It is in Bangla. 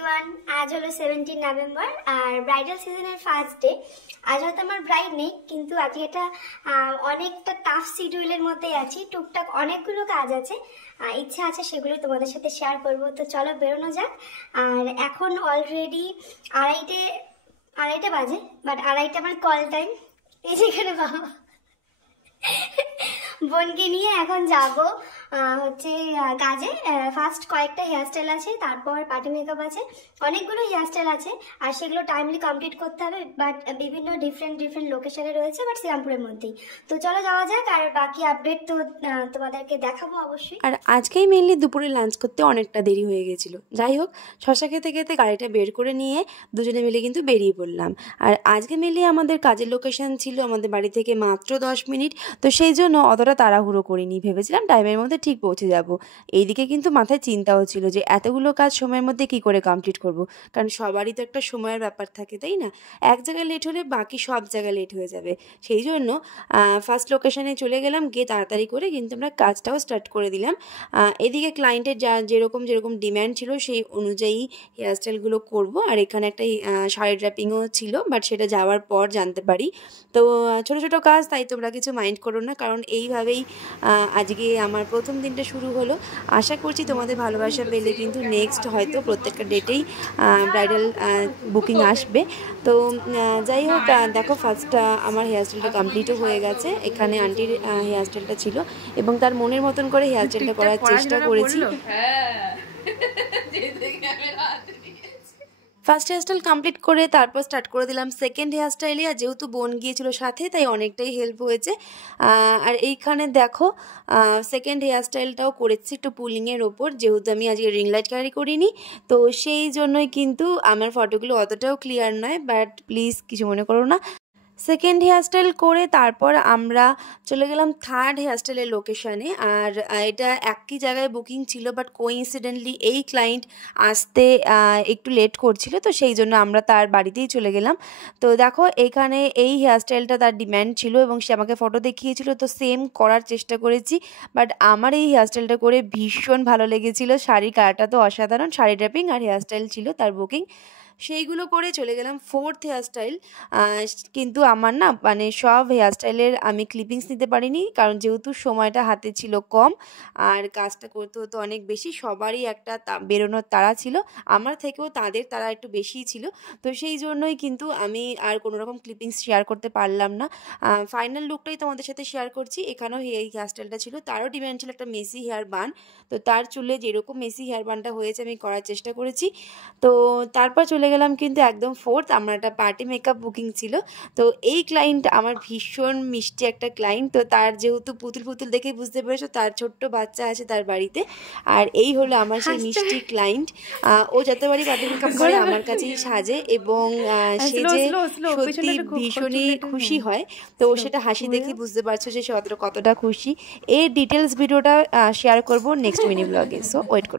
এভরিওয়ান, আজ হলো 17 নভেম্বর আর ব্রাইডাল সিজনের ফার্স্ট ডে। আজ হয়তো আমার ব্রাইড নেই, কিন্তু আজকে এটা অনেকটা টাফ শিডিউলের মধ্যেই আছি। টুকটাক অনেকগুলো কাজ আছে, ইচ্ছা আছে সেগুলো তোমাদের সাথে শেয়ার করব। তো চলো বেরোনো যাক। আর এখন অলরেডি আড়াইটে বাজে, বাট আড়াইটে আমার কল টাইম। এই যেখানে বাবা বোনকে নিয়ে এখন যাব হচ্ছে কাজে। ফার্স্ট কয়েকটা হেয়ারস্টাইল আছে, তারপর পার্টি মেকআপ আছে, অনেকগুলো হেয়ারস্টাইল আছে আর সেগুলো টাইমলি কমপ্লিট করতে হবে। বাট বিভিন্ন ডিফারেন্ট লোকেশনে রয়েছে, বাট শ্রীরামপুরের মধ্যেই। তো চলো যাওয়া যাক, আর বাকি আপডেট তো তোমাদেরকে দেখাবো অবশ্যই। আর আজকেই মেনলি দুপুরে লাঞ্চ করতে অনেকটা দেরি হয়ে গেছিলো। যাই হোক, শশা খেতে খেতে গাড়িটা বের করে নিয়ে দুজনে মিলে কিন্তু বেরিয়ে পড়লাম। আর আজকে মেনলি আমাদের কাজের লোকেশন ছিল আমাদের বাড়ি থেকে মাত্র 10 মিনিট। তো সেই জন্য অতটা তাড়াহুড়ো করিনি, ভেবেছিলাম টাইমের মধ্যে ঠিক পৌঁছে যাব। এইদিকে কিন্তু মাথায় চিন্তাও ছিল যে এতগুলো কাজ সময়ের মধ্যে কি করে কমপ্লিট করব, কারণ সবারই তো একটা সময়ের ব্যাপার থাকে, তাই না? এক জায়গায় লেট হলে বাকি সব জায়গায় লেট হয়ে যাবে। সেই জন্য ফার্স্ট লোকেশনে চলে গেলাম, গিয়ে তাড়াতাড়ি করে কিন্তু আমরা কাজটাও স্টার্ট করে দিলাম। এদিকে ক্লায়েন্টের যেরকম ডিম্যান্ড ছিল সেই অনুযায়ী হেয়ারস্টাইলগুলো করব। আর এখানে একটা শাড়ি ড্র্যাপিংও ছিল, বাট সেটা যাওয়ার পর জানতে পারি। তো ছোটো ছোটো কাজ, তাই তোমরা কিছু মাইন্ড করো না, কারণ এইভাবেই আজকে আমার প্রথম দিনটা শুরু হলো। আশা করছি তোমাদের ভালোবাসা পেলে কিন্তু নেক্সট হয়তো প্রত্যেকটা ডেটেই ব্রাইডাল বুকিং আসবে। তো যাই হোক, দেখো ফার্স্ট আমার হেয়ারস্টাইলটা কমপ্লিটও হয়ে গেছে। এখানে আন্টির হেয়ারস্টাইলটা ছিল এবং তার মনের মতন করে হেয়ারস্টাইলটা করার চেষ্টা করেছি। ফার্স্ট হেয়ারস্টাইল কমপ্লিট করে তারপর স্টার্ট করে দিলাম সেকেন্ড হেয়ারস্টাইলে। আর যেহেতু বোন গিয়েছিল সাথে, তাই অনেকটাই হেল্প হয়েছে। আর এইখানে দেখো সেকেন্ড হেয়ারস্টাইলটাও করেছি একটু পুলিংয়ের ওপর, যেহেতু আমি আজকে রিং লাইট ক্যারি করিনি। তো সেই জন্যই কিন্তু আমার ফটোগুলো অতটাও ক্লিয়ার নয়, বাট প্লিজ কিছু মনে করো না। সেকেন্ড হেয়ারস্টাইল করে তারপর আমরা চলে গেলাম থার্ড হেয়ারস্টাইলের লোকেশানে। আর এটা একই জায়গায় বুকিং ছিল, বাট কোইন্সিডেন্টলি এই ক্লায়েন্ট আসতে একটু লেট করছিল, তো সেই জন্য আমরা তার বাড়িতেই চলে গেলাম। তো দেখো এখানে এই হেয়ারস্টাইলটা তার ডিম্যান্ড ছিল এবং সে আমাকে ফটো দেখিয়েছিল, তো সেম করার চেষ্টা করেছি। বাট আমার এই হেয়ারস্টাইলটা করে ভীষণ ভালো লেগেছিলো। শাড়ির কালারটা তো অসাধারণ, শাড়ি ড্র্যাপিং আর হেয়ারস্টাইল ছিল তার বুকিং। সেইগুলো করে চলে গেলাম ফোর্থ হেয়ারস্টাইল। কিন্তু আমার না মানে সব হেয়ারস্টাইলের আমি ক্লিপিংস নিতে পারিনি, কারণ যেহেতু সময়টা হাতে ছিল কম আর কাজটা করতে হতো অনেক বেশি। সবারই একটা বেরোনোর তাড়া ছিল, আমার থেকেও তাদের তাড়া একটু বেশিই ছিল। তো সেই জন্যই কিন্তু আমি আর কোনো রকম ক্লিপিংস শেয়ার করতে পারলাম না। ফাইনাল লুকটাই তোমাদের সাথে শেয়ার করছি। এখানেও এই হেয়ারস্টাইলটা ছিল, তারও ডিমান্ড ছিল একটা মেসি হেয়ার বান। তো তার চুলে যেরকম মেসি হেয়ার বানটা হয়েছে আমি করার চেষ্টা করেছি। তো তারপর চলে গেলাম কিন্তু একদম ফোর্থ, আমার একটা পার্টি মেকআপ বুকিং ছিল। তো এই ক্লায়েন্ট আমার ভীষণ মিষ্টি একটা ক্লায়েন্ট। তো তার যেহেতু পুতুল দেখে বুঝতে পেরেছো তার ছোট্ট বাচ্চা আছে তার বাড়িতে। আর এই হলো আমার সেই মিষ্টি ক্লায়েন্ট। ও যতবারই পার্টি মেকআপ করে আমার কাছেই সাজে এবং সে যে সত্যি ভীষণই খুশি হয়। তো সেটা হাসি দেখে বুঝতে পারছো যে সে কতটা খুশি। এর ডিটেলস ভিডিওটা শেয়ার করবো নেক্সট মিনি ব্লগে, সো ওয়েট করো।